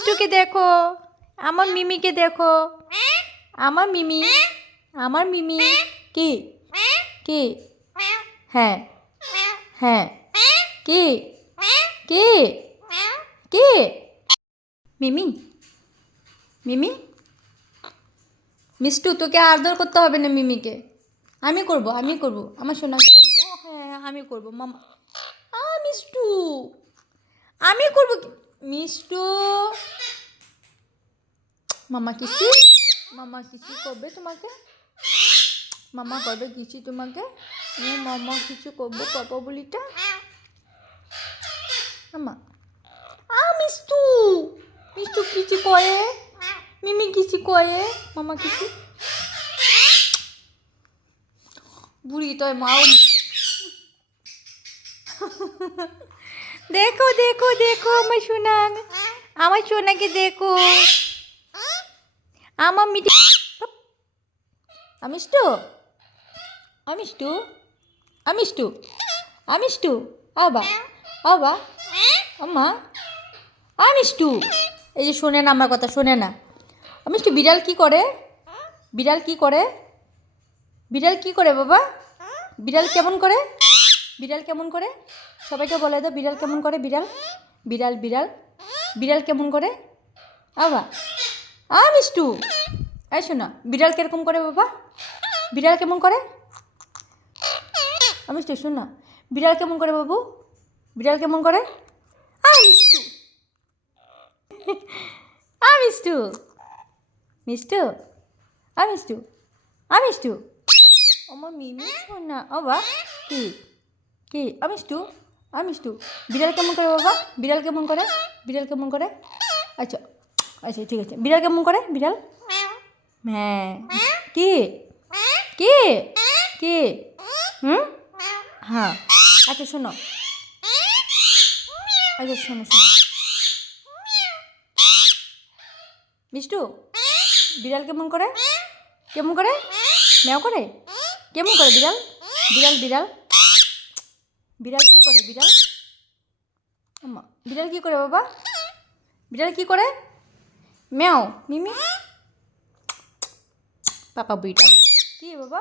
মিষ্টুকে দেখো, আমার মিমিকে দেখো, আমার মিমি, আমার মিমি। কি কি? হ্যাঁ হ্যাঁ। কি কি কি? মিমি মিমি, মিষ্টু তোকে আদর করতে হবে না মিমিকে, আমি করব আমার সোনাকে আমি, ও হ্যাঁ আমি করব মামা। মিষ্টু আমি করব মিষ্টু। মামা কিছু করবে তোমাকে, মামা করবে কিছু তোমাকে, মামা কিছু করবো পাপা বলিটা মামা। মিষ্টু মিষ্টু কিছু করে, মিমি কিছু করে, মামা কিছু বুড়ি তোর মাও। দেখো দেখো দেখো আমার সোনাকে দেখো, আমার মিটি। আমিষ্টু আমিষ্টু আমিষ্টু আমিষ্টু আবা আবা আম্মা আমিষ্টু। এই যে শোনে না আমার কথা, শোনে না। আমিষ্টু বিড়াল কি করে, বিড়াল কি করে, বিড়াল কি করে বাবা, বিড়াল কেমন করে, বিড়াল কেমন করে, সবাইকে বলে দাও বিড়াল কেমন করে, বিড়াল বিড়াল বিড়াল বিড়াল কেমন করে আবা। মিষ্টু এই শোনা, বিড়াল কিরকম করে বাবা, বিড়াল কেমন করে, মিষ্টু শোন না, বিড়াল কেমন করে বাবু, বিড়াল কেমন করে। মিষ্টু মিষ্টু মিষ্টু মিষ্টু মিষ্টু আমার মিমি শোন না বাবা। কি কি মিষ্টু মিষ্টু, বিড়াল কেমন করে বাবা, বিড়াল কেমন করে, বিড়াল কেমন করে। আচ্ছা আচ্ছা ঠিক আছে, বিড়াল কেমন করে, বিড়াল হ্যাঁ। কি কি কি হ্যাঁ। আচ্ছা শোনো, আচ্ছা শোনো শোনো মিষ্টু, বিড়াল কেমন করে, কেমন করে, ম্যাও করে, কেমন করে বিড়াল, বিড়াল বিড়াল বিড়াল কি করে, বিড়াল বিড়াল কি করে বাবা, বিড়াল কি করে, ম্যাও মিমি পাপা বুইটা কি বাবা।